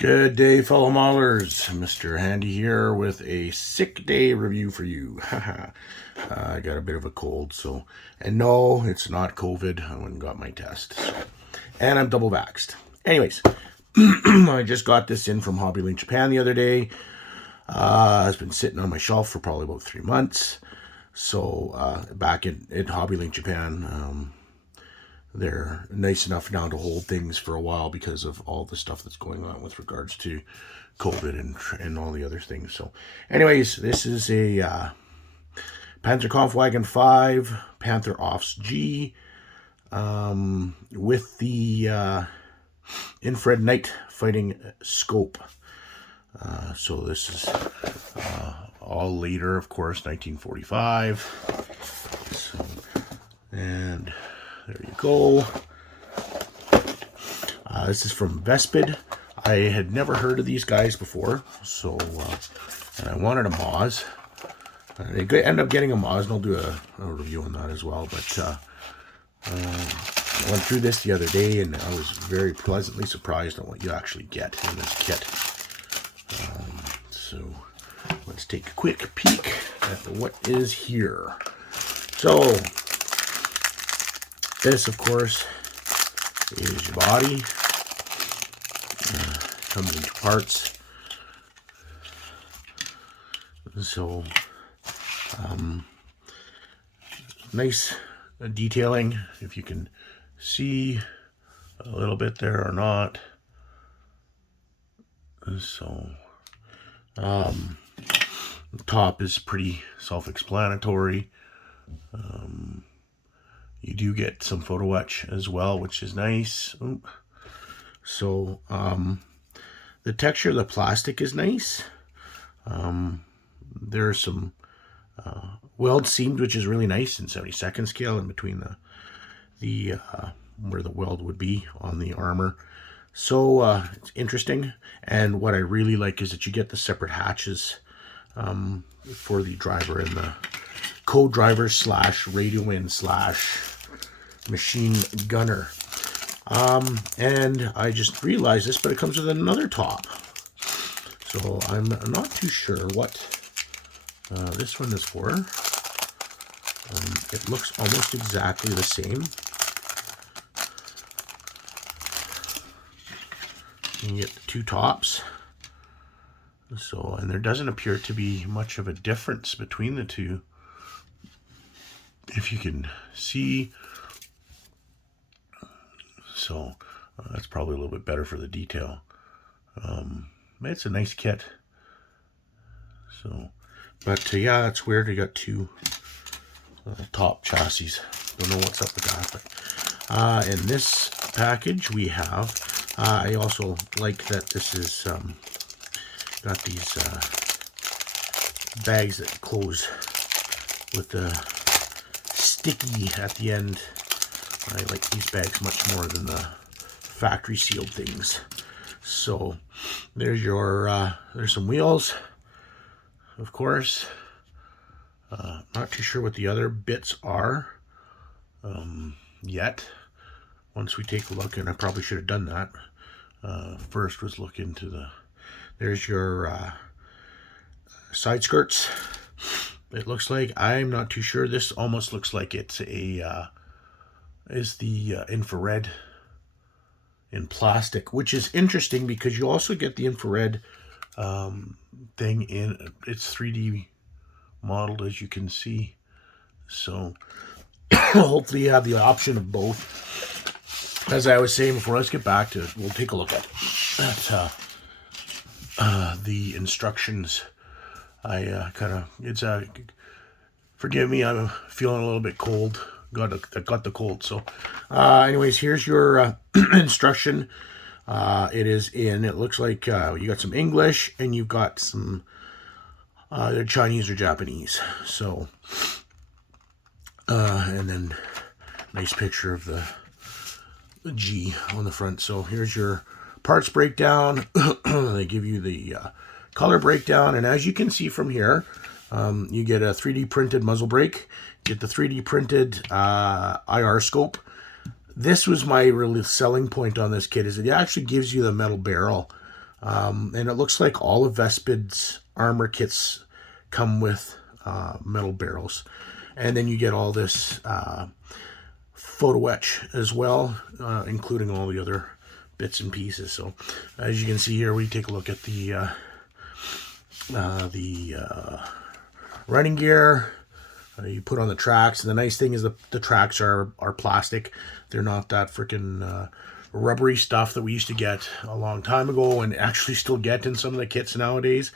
Good day, fellow modelers. Mr. Handy here with a sick day review for you. I got a bit of a cold, and no, it's not COVID. I went and got my test. And I'm double vaxxed. Anyways, I just got this in from Hobby Link Japan the other day. It's been sitting on my shelf for probably about 3 months. So back at Hobby Link Japan, they're nice enough now to hold things for a while because of all the stuff that's going on with regards to COVID and all the other things. So anyways, this is a Pz.Kpfw.V Panther Ausf.G with the infrared night fighting scope. So this is all later, of course, 1945. So, and there you go. This is from Vespid. I had never heard of these guys before, so and I wanted a Moz. They end up getting a Moz, and I'll do a review on that as well. But I went through this the other day, and I was very pleasantly surprised on what you actually get in this kit. So let's take a quick peek at what is here. So this, of course, is your body. Comes in parts. So, nice detailing, if you can see a little bit there or not. So, the top is pretty self-explanatory. You do get some photo etch as well, which is nice. Ooh. So, the texture of the plastic is nice. There's some weld seamed, which is really nice in 72nd scale in between the where the weld would be on the armor. So it's interesting. And what I really like is that you get the separate hatches for the driver and the co-driver / radio in / machine gunner. And I just realized this, but it comes with another top. So I'm not too sure what this one is for. It looks almost exactly the same. You can get the two tops. So, and there doesn't appear to be much of a difference between the two. If you can see. So that's probably a little bit better for the detail. It's a nice kit. So, but yeah, it's weird. You got two top chassis. Don't know what's up with that. But in this package we have. I also like that this is got these bags that close with the sticky at the end. I like these bags much more than the factory sealed things. So there's your there's some wheels, of course. Not too sure what the other bits are yet. Once we take a look, and I probably should have done that first, was look into there's your side skirts. It looks like, I'm not too sure. This almost looks like it's a is the infrared in plastic, which is interesting because you also get the infrared thing in it's 3D modeled, as you can see. So hopefully you have the option of both. As I was saying before, let's get back to it. We'll take a look at the instructions. I kind of, it's forgive me, I'm feeling a little bit cold. Got the cold. So anyways, here's your instruction. It is in, it looks like you got some English and you've got some Chinese or Japanese. So and then nice picture of the G on the front. So here's your parts breakdown. They give you the color breakdown, and as you can see from here, you get a 3D printed muzzle brake, get the 3D printed IR scope. This was my really selling point on this kit, is it actually gives you the metal barrel And it looks like all of Vespid's armor kits come with metal barrels. And then you get all this photo etch as well, including all the other bits and pieces. So as you can see here, we take a look at the running gear. You put on the tracks, and the nice thing is the tracks are plastic. They're not that freaking rubbery stuff that we used to get a long time ago, and actually still get in some of the kits nowadays.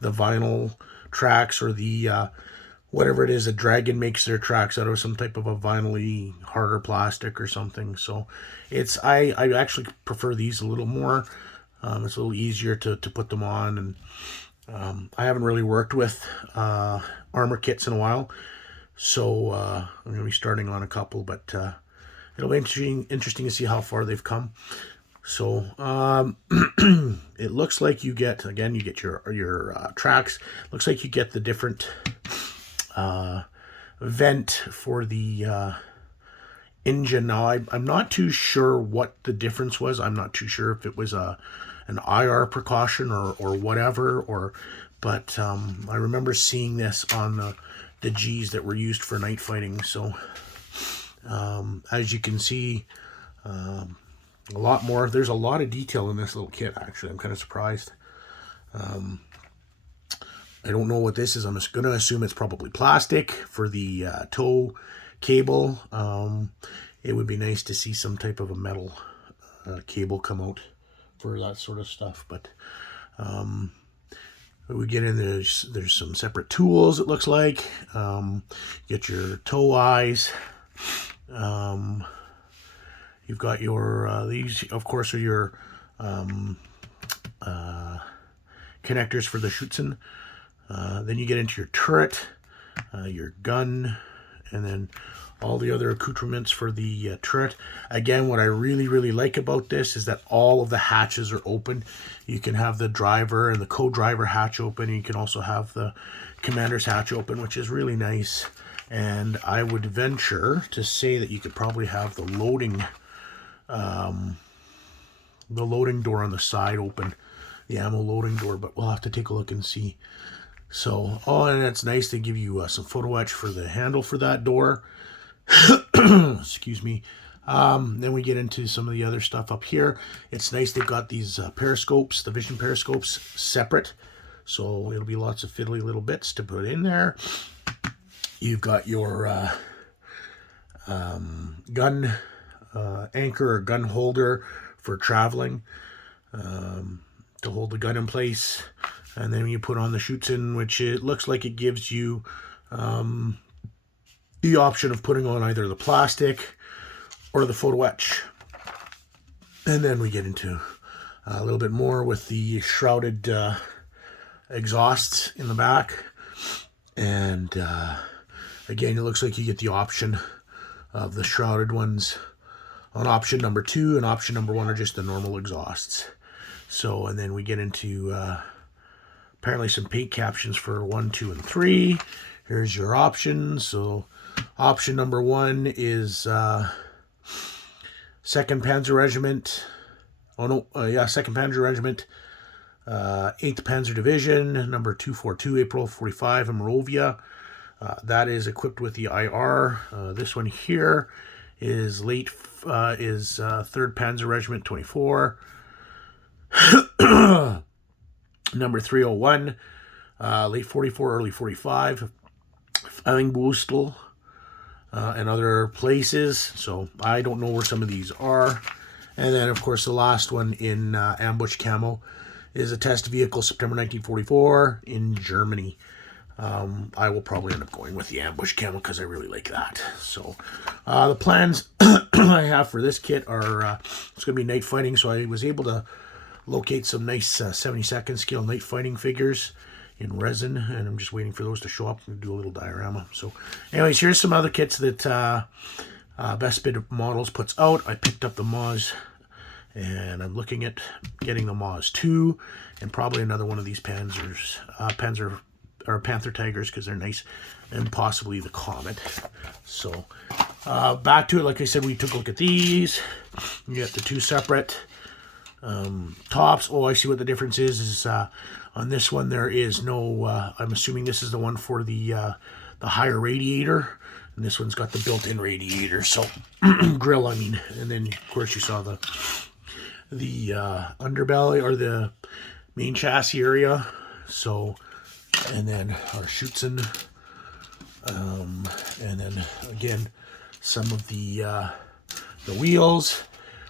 The vinyl tracks, or the whatever it is that Dragon makes their tracks out of, some type of a vinyl-y harder plastic or something. So it's I actually prefer these a little more. It's a little easier to put them on, and I haven't really worked with armor kits in a while. So I'm going to be starting on a couple, but it'll be interesting to see how far they've come. So it looks like you get, again, you get your tracks. Looks like you get the different vent for the engine. Now I'm not too sure what the difference was. I'm not too sure if it was an IR precaution or whatever, but I remember seeing this on the G's that were used for night fighting. So as you can see, a lot more. There's a lot of detail in this little kit, actually. I'm kind of surprised. I don't know what this is. I'm just going to assume it's probably plastic for the tow cable. It would be nice to see some type of a metal cable come out for that sort of stuff, but we get in, there's some separate tools, it looks like. Get your tow eyes. You've got your these, of course, are your connectors for the Schützen. Then you get into your turret, your gun, and then all the other accoutrements for the turret. Again, what I really like about this is that all of the hatches are open. You can have the driver and the co-driver hatch open. You can also have the commander's hatch open, which is really nice. And I would venture to say that you could probably have the loading door on the side open, the ammo loading door, but we'll have to take a look and see. So, and it's nice to give you some photo etch for the handle for that door. Excuse me. Then we get into some of the other stuff up here. It's nice they've got these periscopes, the vision periscopes, separate. So it'll be lots of fiddly little bits to put in there. You've got your gun anchor or gun holder for traveling, to hold the gun in place. And then you put on the Schützen, which it looks like it gives you the option of putting on either the plastic or the photo etch. And then we get into a little bit more with the shrouded exhausts in the back. And again, it looks like you get the option of the shrouded ones on option number 2, and option number 1 are just the normal exhausts. So, and then we get into apparently some paint captions for 1, 2, and 3. Here's your options. So option number 1 is 2nd Panzer Regiment. Oh no, 2nd Panzer Regiment, 8th Panzer Division, number 242, April 45 in Moravia. That is equipped with the IR. This one here is 3rd Panzer Regiment 24. Number 301, late 44, early 45, Fallingboostel, and other places. So I don't know where some of these are. And then, of course, the last one in ambush camo is a test vehicle, September 1944, in Germany. I will probably end up going with the ambush camo because I really like that. So the plans I have for this kit are, it's going to be night fighting. So I was able to locate some nice 72nd scale night fighting figures in resin, and I'm just waiting for those to show up and do a little diorama. So anyways, here's some other kits that Vespid Models puts out. I picked up the Moz, and I'm looking at getting the Moz 2 and probably another one of these Panther Tigers because they're nice, and possibly the Comet. So back to it. Like I said, we took a look at these. You got the 2 separate tops. Oh, I see what the difference is on this one there is no, I'm assuming this is the one for the higher radiator, and this one's got the built-in radiator, so grill, I mean. And then of course you saw the underbelly, or the main chassis area. So, and then our Schutzen, and then again some of the wheels.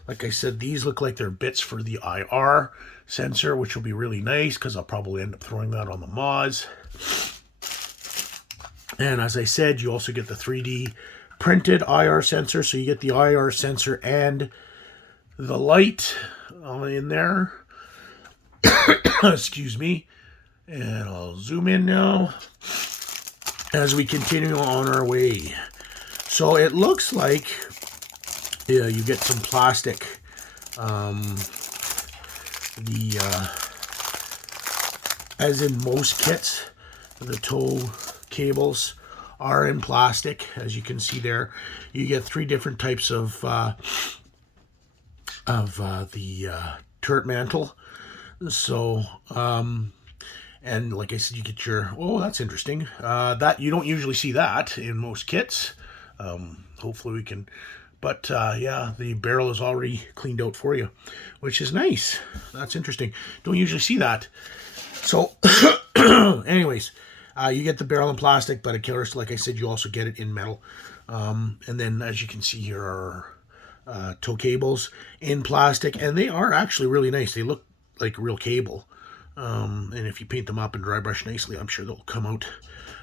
Like I said, these look like they're bits for the IR sensor, which will be really nice because I'll probably end up throwing that on the Moz. And as I said, you also get the 3D printed IR sensor, so you get the IR sensor and the light in there. Excuse me. And I'll zoom in now as we continue on our way. So it looks like you get some plastic. As in most kits, the tow cables are in plastic, as you can see there. You get 3 different types of the turret mantle. So, and like I said, you get your, oh, that's interesting. That you don't usually see that in most kits. Hopefully we can, but yeah, the barrel is already cleaned out for you, which is nice. That's interesting. Don't usually see that. So, anyways, you get the barrel in plastic, but of course, like I said, you also get it in metal. And then, as you can see here, are tow cables in plastic, and they are actually really nice. They look like real cable. And if you paint them up and dry brush nicely, I'm sure they'll come out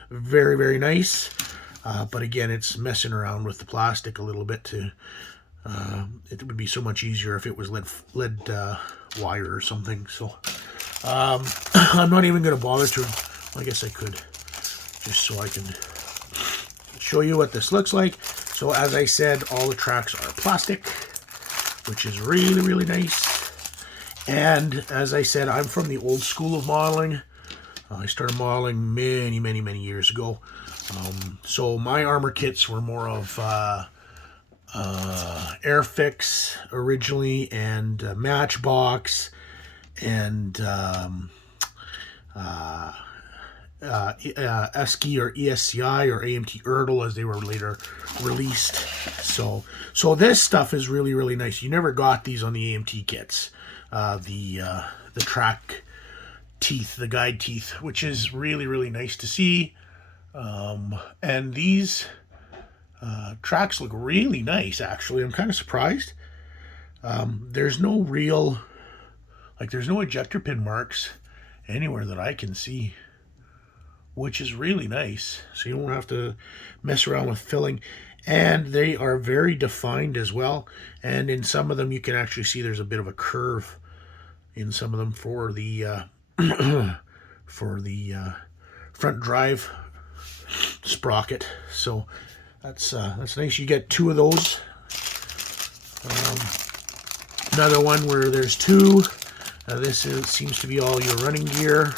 very, very nice. But again, it's messing around with the plastic a little bit to, it would be so much easier if it was lead wire or something. So, I'm not even going to bother to, I guess I could, just so I can show you what this looks like. So as I said, all the tracks are plastic, which is really, really nice. And as I said, I'm from the old school of modeling. I started modeling many, many, many years ago. So my armor kits were more of Airfix originally, and Matchbox, and Esky or ESCI or AMT Erdl, as they were later released. So this stuff is really, really nice. You never got these on the AMT kits. The track teeth, the guide teeth, which is really, really nice to see. And these tracks look really nice, actually. I'm kind of surprised. There's no real, like, there's no ejector pin marks anywhere that I can see, which is really nice. So you don't have to mess around with filling. And they are very defined as well. And in some of them, you can actually see there's a bit of a curve in some of them for the front drive sprocket. So that's nice. You get 2 of those. Another one where there's 2. Seems to be all your running gear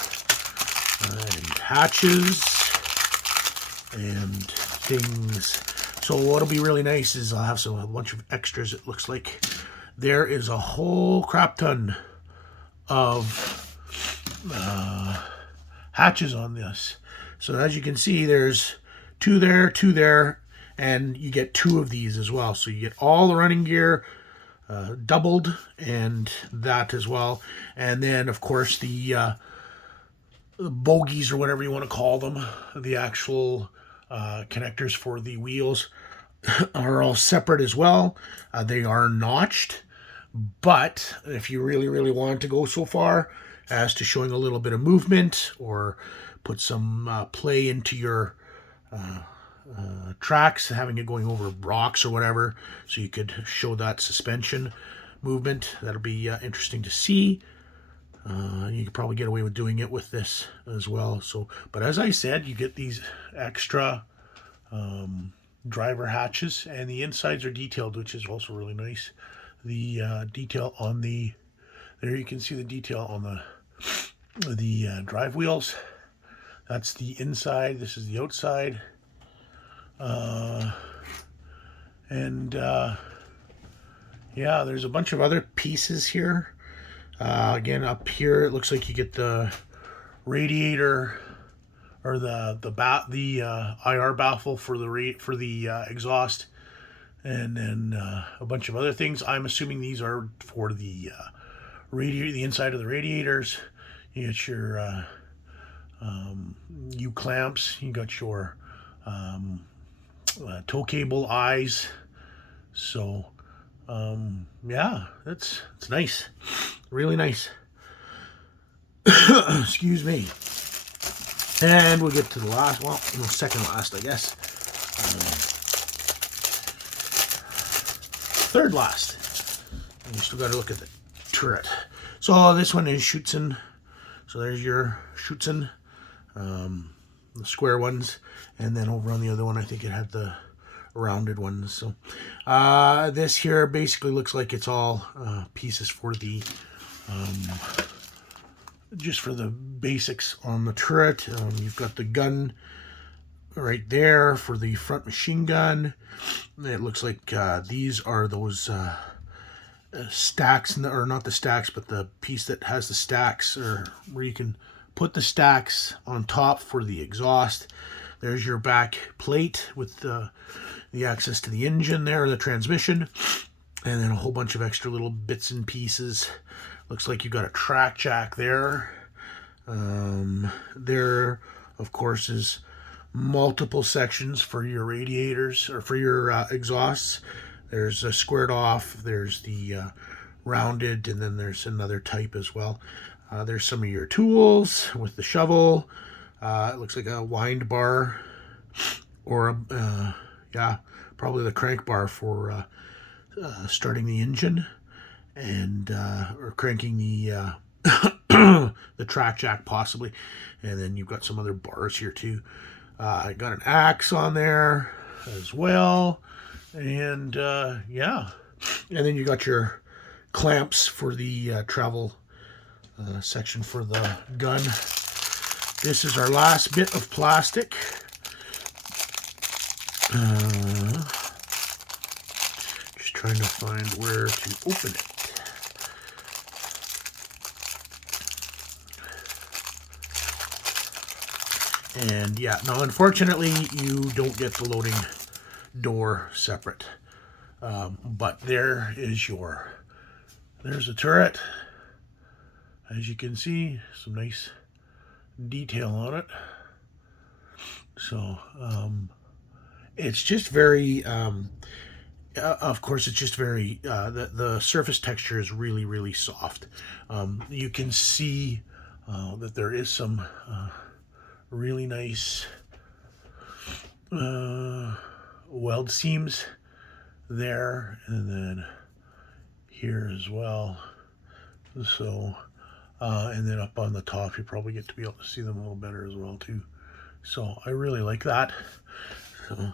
and hatches and things. So what'll be really nice is I'll have a bunch of extras. It looks like there is a whole crap ton of hatches on this. So as you can see, there's 2 there, 2 there, and you get 2 of these as well. So you get all the running gear doubled, and that as well. And then, of course, the bogies, or whatever you want to call them, the actual connectors for the wheels are all separate as well. They are notched, but if you really, really want to go so far as to showing a little bit of movement, or put some play into your tracks, having it going over rocks or whatever, so you could show that suspension movement, that'll be interesting to see. You could probably get away with doing it with this as well. So, but as I said, you get these extra driver hatches, and the insides are detailed, which is also really nice. The detail on the, there you can see the detail on the drive wheels. That's the inside. This is the outside. Yeah, there's a bunch of other pieces here Again, up here it looks like you get the radiator or the IR baffle for the exhaust, and then a bunch of other things. I'm assuming these are for the radiator, the inside of the radiators. You get your U clamps. You got your tow cable eyes. So yeah, it's nice, really nice. Excuse me. And we'll get to the last, well, no, second last, I guess. Third last. And you still got to look at the turret. So this one is Schutzen. So there's your Schutzen, the square ones. And then over on the other one, I think it had the rounded ones. So this here basically looks like it's all pieces for the just for the basics on the turret. You've got the gun right there for the front machine gun. It looks like these are those stacks, or not the stacks, but the piece that has the stacks, or where you can put the stacks on top for the exhaust. There's your back plate with the access to the engine there, the transmission, and then a whole bunch of extra little bits and pieces. Looks like you got a track jack there. There, of course, is multiple sections for your radiators, or for your exhausts. There's a squared off, there's the rounded, and then there's another type as well. There's some of your tools with the shovel. It looks like a wind bar, or yeah, probably the crank bar for starting the engine, and or cranking the the track jack possibly. And then you've got some other bars here too. I got an axe on there as well, and yeah, and then you got your clamps for the travel section for the gun. This is our last bit of plastic. Just trying to find where to open it. And yeah, now unfortunately you don't get the loading door separate. But there is there's a turret. As you can see, some nice detail on it. So it's just very of course it's just very the surface texture is really, really soft. You can see that there is some really nice weld seams there, and then here as well. So and then up on the top you probably get to be able to see them a little better as well too. So I really like that. So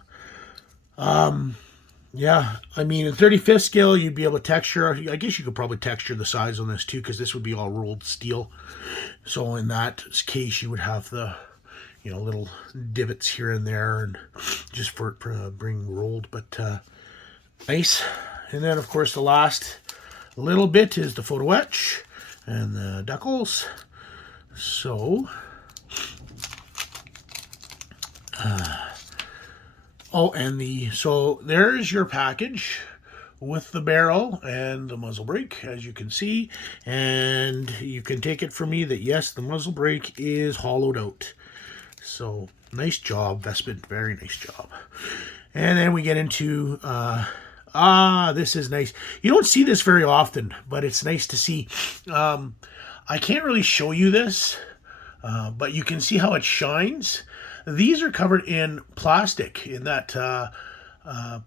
yeah, I mean, in 35th scale you'd be able to texture. I guess you could probably texture the sides on this too, because this would be all rolled steel. So in that case you would have the, you know, little divots here and there, and just for being rolled, but nice. And then of course the last little bit is the photo etch and the decals. So oh, and so there's your package with the barrel and the muzzle brake, as you can see, and you can take it from me that yes, the muzzle brake is hollowed out. So nice job, Vespid, very nice job. And then we get into this is nice. You don't see this very often, but it's nice to see. I can't really show you this, but you can see how it shines. These are covered in plastic, in that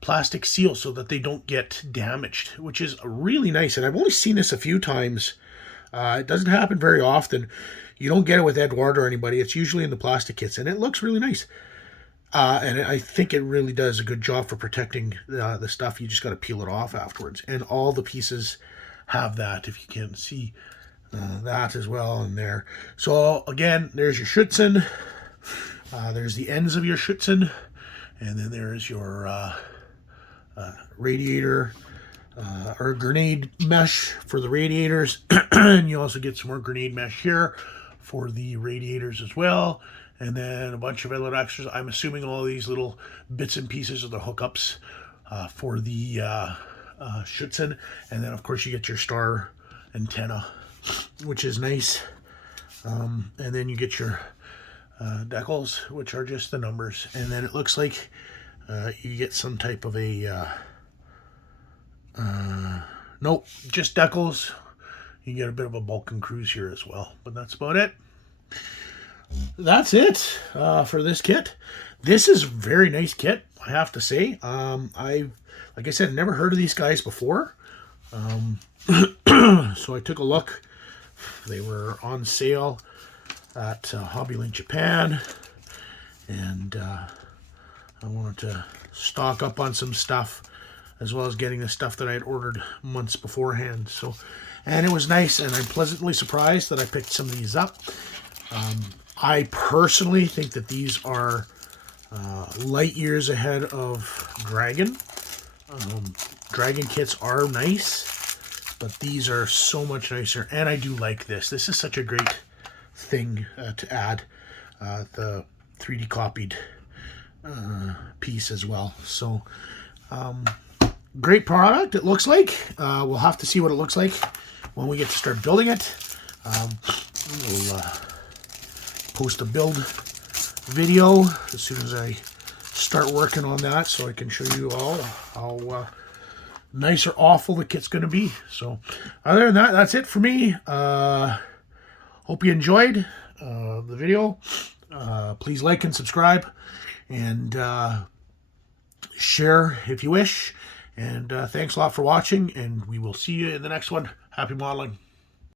plastic seal, so that they don't get damaged, which is really nice. And I've only seen this a few times. It doesn't happen very often. You don't get it with Eduardo or anybody. It's usually in the plastic kits, and it looks really nice. And I think it really does a good job for protecting the stuff. You just got to peel it off afterwards. And all the pieces have that, if you can see that as well in there. So again, there's your Schutzen. There's the ends of your Schutzen. And then there's your radiator or grenade mesh for the radiators. And you also get some more grenade mesh here for the radiators as well. And then a bunch of other extras. I'm assuming all these little bits and pieces are the hookups for the Schützen. And then, of course, you get your star antenna, which is nice. And then you get your decals, which are just the numbers. And then it looks like you get some type of a... nope, just decals. You get a bit of a Vulcan cruise here as well. But that's about it. That's it for this kit. This is a very nice kit, I have to say. Like I said, never heard of these guys before. So I took a look. They were on sale at Hobbylink Japan. And I wanted to stock up on some stuff, as well as getting the stuff that I had ordered months beforehand. So, and it was nice, and I'm pleasantly surprised that I picked some of these up. I personally think that these are light years ahead of Dragon. Dragon kits are nice, but these are so much nicer, and I do like this. This is such a great thing to add, the 3D copied piece as well. So, great product, it looks like. We'll have to see what it looks like when we get to start building it. We'll post a build video as soon as I start working on that, so I can show you all how nice or awful the kit's going to be. So other than that, that's it for me. Hope you enjoyed the video. Please like and subscribe, and share if you wish. And thanks a lot for watching, and we will see you in the next one. Happy modeling.